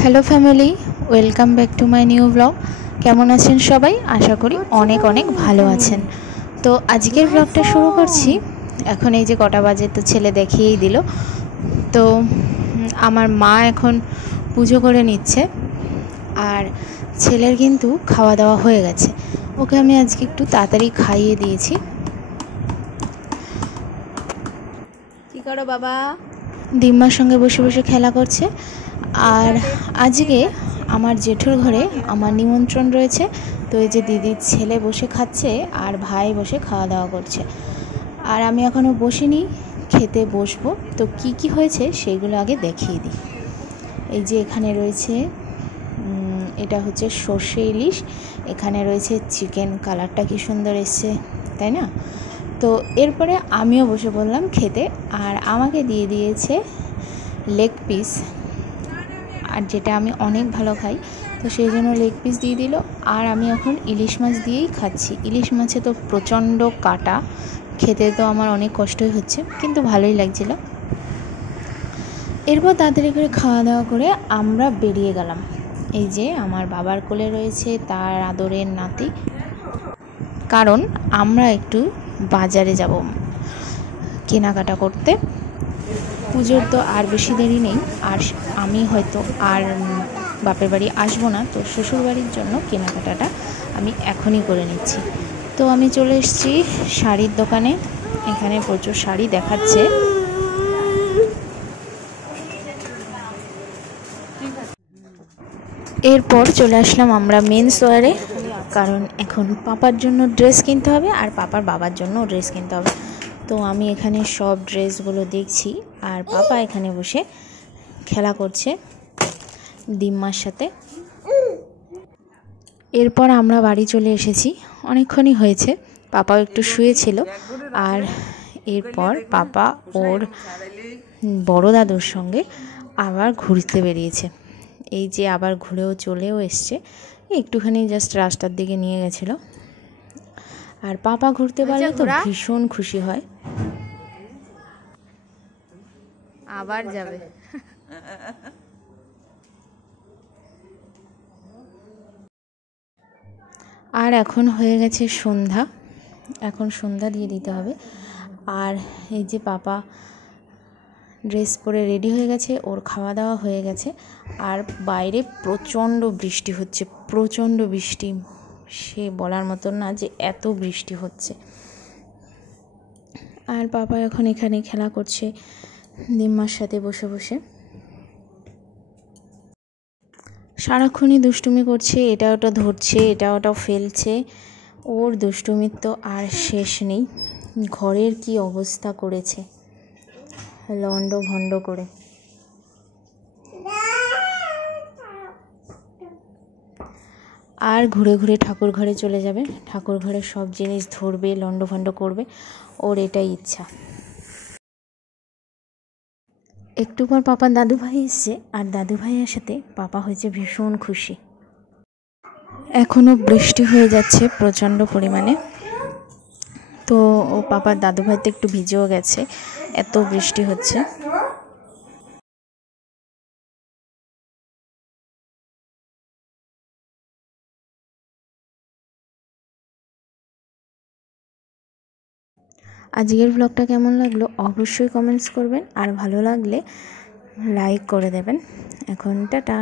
Hello family, welcome back to my new blog. কেমন আছেন সবাই? আশা করি অনেক অনেক ভালো আছেন। তো আজকের ব্লগটা শুরু করছি। এখন এই যে কটা বাজে, তো ছেলে দেখিয়েই দিল। তো আমার মা এখন পুজো করে নিচ্ছে, আর ছেলের কিন্তু খাওয়া দাওয়া হয়ে গেছে। ওকে আমি আজকে একটু তাড়াতাড়ি খাইয়ে দিয়েছি। কি করো বাবা? দিম্মার সঙ্গে বসে বসে খেলা করছে। আর আজকে আমার জেঠুর ঘরে আমার নিমন্ত্রণ রয়েছে। তো এই যে দিদির ছেলে বসে খাচ্ছে আর ভাই বসে খাওয়া দাওয়া করছে, আর আমি এখনও বসিনি, খেতে বসবো। তো কি কি হয়েছে সেগুলো আগে দেখিয়ে দিই। এই যে এখানে রয়েছে এটা হচ্ছে সর্ষে ইলিশ, এখানে রয়েছে চিকেন, কালারটা কি সুন্দর এসছে তাই না? তো এরপরে আমিও বসে পড়লাম খেতে, আর আমাকে দিয়ে দিয়েছে লেগ পিস, আর যেটা আমি অনেক ভালো খাই, তো সেই জন্য লেগ পিস দিয়ে দিল। আর আমি এখন ইলিশ মাছ দিয়েই খাচ্ছি। ইলিশ মাছে তো প্রচণ্ড কাটা, খেতে তো আমার অনেক কষ্টই হচ্ছে, কিন্তু ভালোই লাগছিল। এরপর তাড়াতাড়ি করে খাওয়া দাওয়া করে আমরা বেরিয়ে গেলাম। এই যে আমার বাবার কোলে রয়েছে তার আদরের নাতি, কারণ আমরা একটু বাজারে যাব কেনাকাটা করতে। পুজোর তো আর বেশি দেরি নেই, আর আমি হয়তো আর বাপের বাড়ি আসবো না, তো শ্বশুর বাড়ির জন্য কেনাকাটাটা আমি এখনই করে নিচ্ছি। তো আমি চলে এসেছি শাড়ির দোকানে, এখানে প্রচুর শাড়ি দেখাচ্ছে। এরপর চলে আসলাম আমরা মেন্স ওয়্যারে, কারণ এখন পাপার জন্য ড্রেস কিনতে হবে আর পাপার বাবার জন্য ড্রেস কিনতে হবে। তো আমি এখানে সব ড্রেসগুলো দেখছি, আর পাপা এখানে বসে খেলা করছে দিম্মার সাথে। এরপর আমরা বাড়ি চলে এসেছি, অনেকক্ষণই হয়েছে, পাপাও একটু শুয়েছিল। আর এরপর পাপা ওর বড় দাদুর সঙ্গে আবার ঘুরতে বেরিয়েছে। এই যে আবার ঘুরেও চলেও এসছে, একটুখানি জাস্ট রাস্তার দিকে নিয়ে গেছিলো। আর পাপা ঘুরতে পারলে তো ভীষণ খুশি হয়। আবার যাবে। আর এখন হয়ে গেছে সন্ধ্যা, এখন সন্ধ্যা দিয়ে দিতে হবে। আর এই যে পাপা ড্রেস পরে রেডি হয়ে গেছে, ওর খাওয়া দাওয়া হয়ে গেছে। আর বাইরে প্রচণ্ড বৃষ্টি হচ্ছে, প্রচণ্ড বৃষ্টি, সে বলার মতন না যে এত বৃষ্টি হচ্ছে। আর পাপা এখন এখানে খেলা করছে দিম্মার সাথে বসে বসে, সারাক্ষণই দুষ্টুমি করছে, এটা ওটা ধরছে, এটা ওটা ফেলছে। ওর দুষ্টুমির তো আর শেষ নেই। ঘরের কি অবস্থা করেছে লন্ড ভন্ড করে। আর ঘুরে ঘুরে ঠাকুর ঘরে চলে যাবে, ঠাকুর ঘরে সব জিনিস ধরবে, লন্ড ভন্ড করবে, ওর এটাই ইচ্ছা। একটু পর পাপার দাদু ভাই এসছে, আর দাদু ভাইয়ের সাথে পাপা হয়েছে ভীষণ খুশি। এখনও বৃষ্টি হয়ে যাচ্ছে প্রচণ্ড পরিমাণে, তো ও পাপার দাদু ভাই তো একটু ভিজেও গেছে, এত বৃষ্টি হচ্ছে। আজকের ব্লগটা কেমন লাগলো অবশ্যই কমেন্টস করবেন, আর ভালো লাগলে লাইক করে দেবেন। এখন টাটা।